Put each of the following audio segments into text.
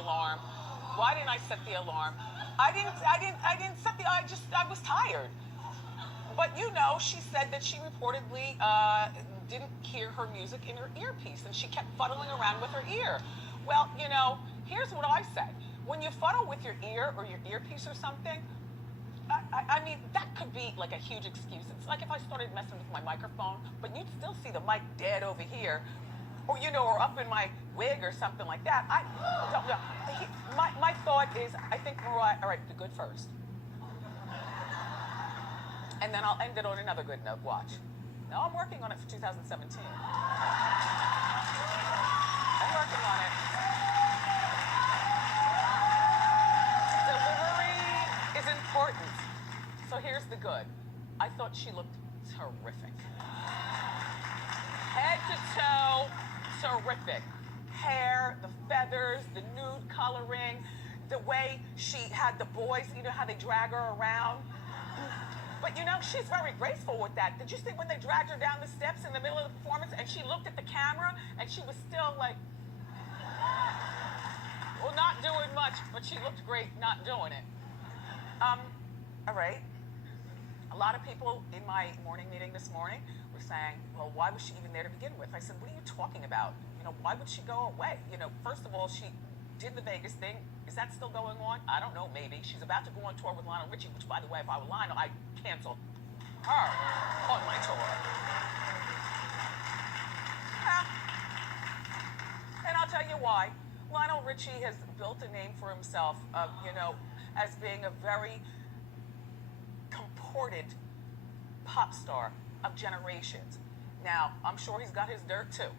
alarm. Why didn't I set the alarm? I didn't set the, I was tired. But you know, she said that she reportedly didn't hear her music in her earpiece, and she kept fuddling around with her ear. Well, you know, here's what I said. When you fuddle with your ear or your earpiece or something, I mean, that could be like a huge excuse. It's like if I started messing with my microphone, but you'd still see the mic dead over here, or, you know, or up in my wig or something like that. I don't know. My thought is, I think Mariah, all right, the good first. And then I'll end it on another good note. Watch. Now I'm working on it for 2017. I'm working on it. Delivery is important. So here's the good. I thought she looked terrific. Head to toe, terrific. Hair, the feathers, the nude coloring, the way she had the boys, you know how they drag her around? But you know, she's very graceful with that. Did you see when they dragged her down the steps in the middle of the performance and she looked at the camera and she was still like, well, not doing much, but she looked great not doing it. All right. A lot of people in my morning meeting this morning were saying, well, why was she even there to begin with? I said, what are you talking about? You know, why would she go away? You know, first of all, she did the Vegas thing. Is that still going on? I don't know, maybe. She's about to go on tour with Lionel Richie, which, by the way, if I were Lionel, I'd cancel her on my tour. And I'll tell you why. Lionel Richie has built a name for himself, you know, as being a very comported pop star of generations. Now, I'm sure he's got his dirt too.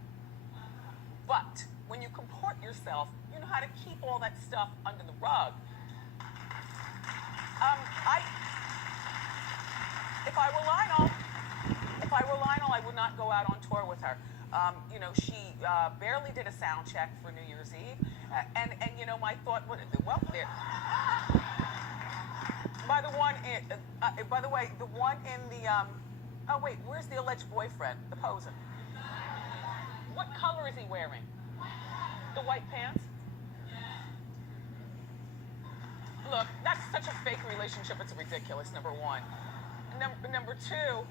But when you comport yourself, you know how to keep all that stuff under the rug. If I were Lionel, I would not go out on tour with her. You know, she barely did a sound check for New Year's Eve, and you know, my thought, well, there. By the way, the one in the oh wait, where's the alleged boyfriend, the poser? What color is he wearing? The white pants? Look, that's such a fake relationship, it's ridiculous, number one. Number two,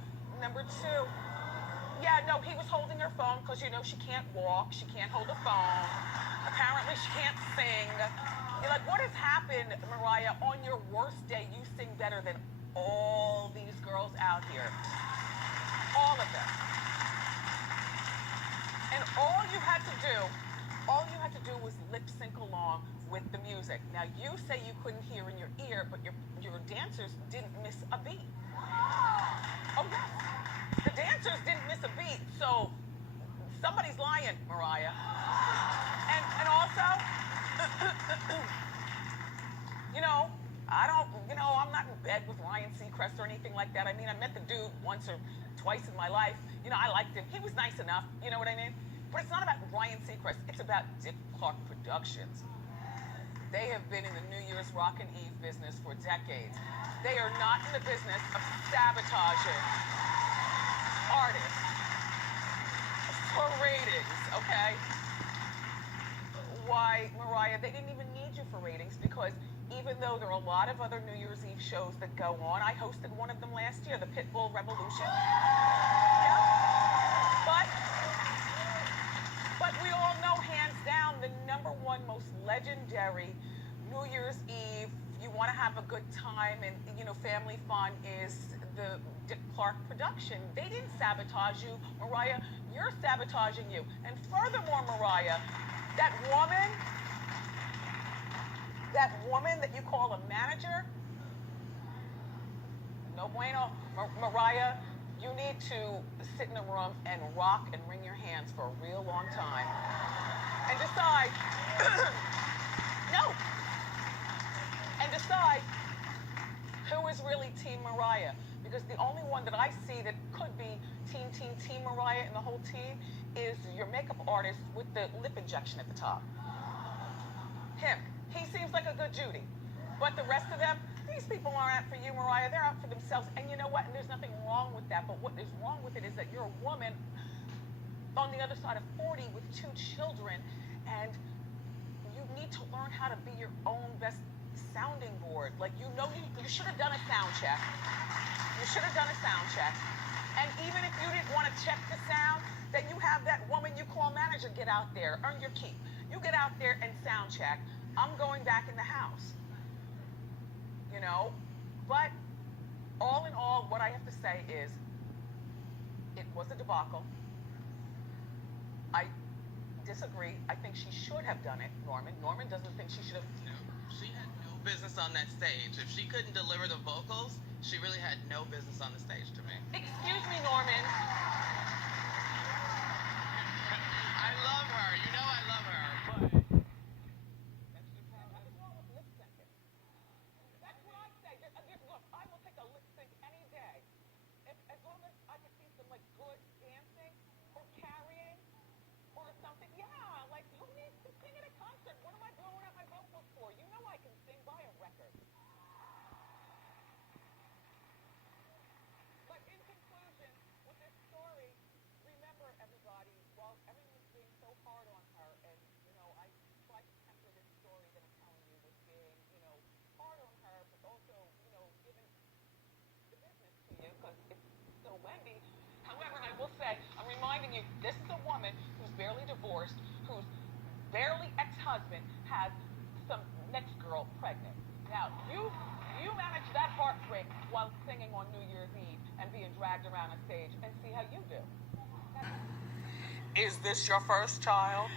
yeah, no, he was holding her phone because, you know, she can't walk, she can't hold a phone. Apparently she can't sing. You're like, what has happened, Mariah? On your worst day, you sing better than all these girls out here. All of them. And all you had to do was lip sync along with the music. Now, you say you couldn't hear in your ear, but your dancers didn't miss a beat. Oh, yes. The dancers didn't miss a beat, so somebody's lying, Mariah. And also, you know, I'm not in bed with Ryan Seacrest or anything like that. I mean, I met the dude once or twice in my life. You know, I liked him. He was nice enough, you know what I mean? But it's not about Ryan Seacrest. It's about Dick Clark Productions. They have been in the New Year's Rockin' Eve business for decades. They are not in the business of sabotaging artists for ratings, okay? Why, Mariah, they didn't even need you for ratings because even though there are a lot of other New Year's Eve shows that go on, I hosted one of them last year, the Pitbull Revolution. Yeah. But we all know, hands down, the #1 most legendary New Year's Eve, you want to have a good time and, you know, family fun is the Dick Clark production. They didn't sabotage you, Mariah. You're sabotaging you. And furthermore, Mariah, that woman that you call a manager, no bueno. Mariah, you need to sit in a room and rock and wring your hands for a real long time and decide, decide who is really Team Mariah. Because the only one that I see that could be Team Mariah and the whole team is your makeup artist with the lip injection at the top. Him. He seems like a good Judy. But the rest of them, these people aren't out for you, Mariah. They're out for themselves. And you know what? And there's nothing wrong with that. But what is wrong with it is that you're a woman on the other side of 40 with 2 children, and you need to learn how to be your own best sounding board. Like, you should have done a sound check. You should have done a sound check. And even if you didn't want to check the sound, then you have that woman you call manager get out there, earn your keep. You get out there and sound check. I'm going back in the house. You know? But all in all, what I have to say is, it was a debacle. I disagree. I think she should have done it, Norman. Norman doesn't think she should have. No, she had no business on that stage. If she couldn't deliver the vocals, she really had no business on the stage to me. Excuse me, Norman. I love her. You know I love her. But Nothing wrong with lip syncing. That's what I say. Look, I will take a lip sync any day. As long as I can see some, like, good dancing or carrying or something. Yeah, like, who needs to sing at a concert? What am I blowing out my vocals for? You know I can sing by a record. But in conclusion, with this story, remember, everybody, while everyone's being so hard on her, and, you know, I try to temper this story that I'm telling you with being, you know, hard on her, but also, you know, giving the business to you, because it's still Wendy. However, I will say, I'm reminding you, this is a woman who's barely divorced, whose barely ex-husband has some next girl pregnant. Now, you manage that heartbreak while singing on New Year's Eve and being dragged around a stage, and see how you do. Is this your first child?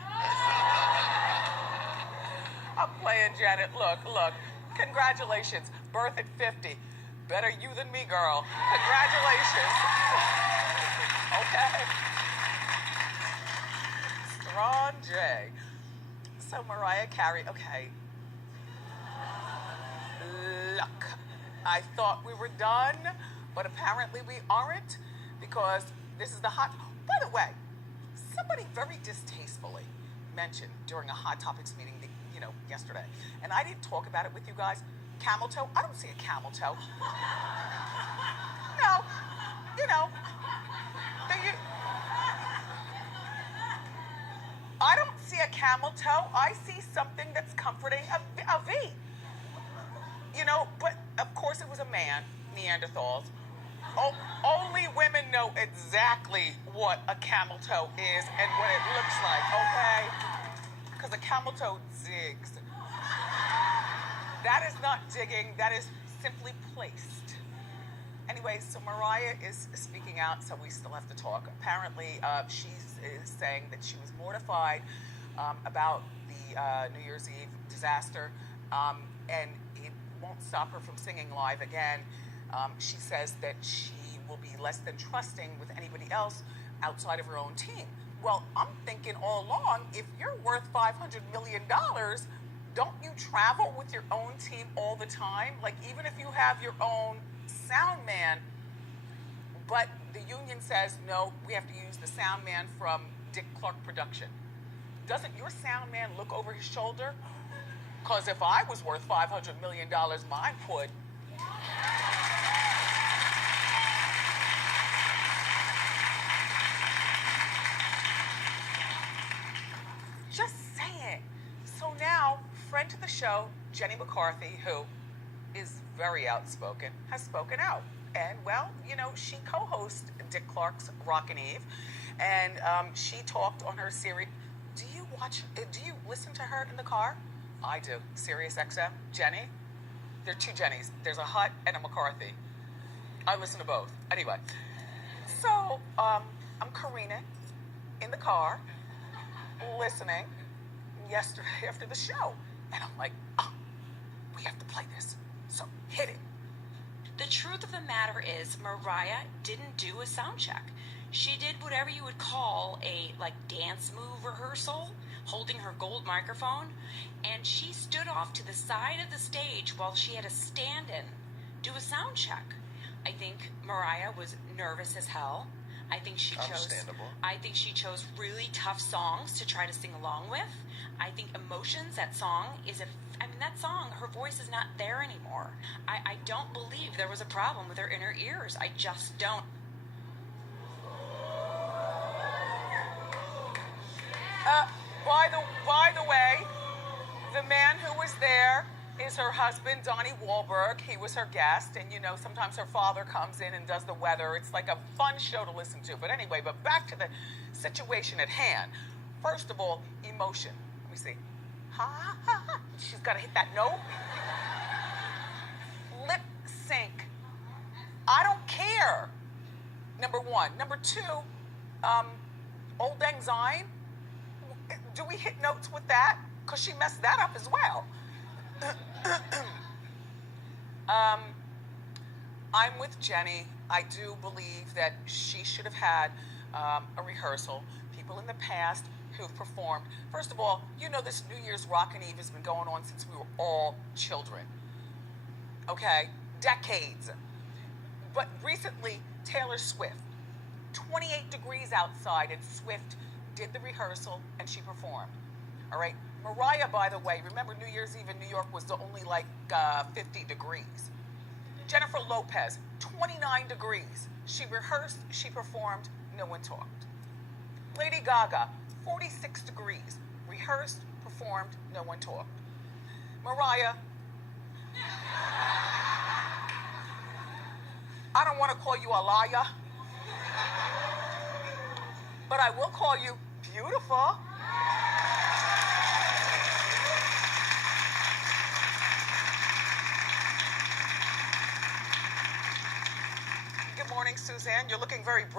I'm playing, Janet. Look. Congratulations. Birth at 50. Better you than me, girl. Congratulations. Okay. Strong J. So Mariah Carey, okay. Look, I thought we were done, but apparently we aren't, because this is the hot... By the way, somebody very distastefully mentioned during a Hot Topics meeting, you know, yesterday, and I didn't talk about it with you guys. Camel toe? I don't see a camel toe. No, you know, I don't see a camel toe. I see something that's comforting, a V. You know, but of course it was a man, Neanderthals. Only women know exactly what a camel toe is and what it looks like, okay? Because a camel toe zigs. That is not digging, that is simply placed. Anyway, so Mariah is speaking out, so we still have to talk. Apparently, she is saying that she was mortified about the New Year's Eve disaster, and it won't stop her from singing live again. She says that she will be less than trusting with anybody else outside of her own team. Well, I'm thinking all along, if you're worth $500 million, don't you travel with your own team all the time? Like, even if you have your own sound man, but the union says, no, we have to use the sound man from Dick Clark Production. Doesn't your sound man look over his shoulder? Because if I was worth $500 million, mine would. Just saying. So now, friend to the show, Jenny McCarthy, who is very outspoken, has spoken out. And, well, you know, she co-hosts Dick Clark's Rockin' Eve, and she talked on her series. Do you listen to her in the car? I do. Sirius XM. Jenny? There are two Jennys. There's a Hutt and a McCarthy. I listen to both. Anyway. So, I'm careening in the car, listening yesterday after the show. And I'm like, oh, we have to play this. So, hit it. The truth of the matter is, Mariah didn't do a sound check. She did whatever you would call a, dance move rehearsal, holding her gold microphone, and she stood off to the side of the stage while she had a stand-in do a sound check. I think Mariah was nervous as hell. I think she chose really tough songs to try to sing along with. I think Emotions, that song, that song, her voice is not there anymore. I don't believe there was a problem with her inner ears. I just don't. is her husband, Donnie Wahlberg. He was her guest, and you know, sometimes her father comes in and does the weather. It's like a fun show to listen to. But anyway, back to the situation at hand. First of all, emotion. Let me see. Ha ha ha. She's got to hit that note. Lip sync. I don't care. Number one. Number two, Old Lang Syne. Do we hit notes with that? Because she messed that up as well. I'm with Jenny. I do believe that she should have had a rehearsal. People in the past who've performed. First of all, you know this New Year's Rockin' Eve has been going on since we were all children. Okay? Decades. But recently, Taylor Swift. 28 degrees outside, and Swift did the rehearsal and she performed. All right? Mariah, by the way, remember New Year's Eve in New York was only like 50 degrees. Jennifer Lopez, 29 degrees. She rehearsed, she performed, no one talked. Lady Gaga, 46 degrees. Rehearsed, performed, no one talked. Mariah, I don't want to call you a liar, but I will call you beautiful. Good morning, Suzanne. You're looking very bright.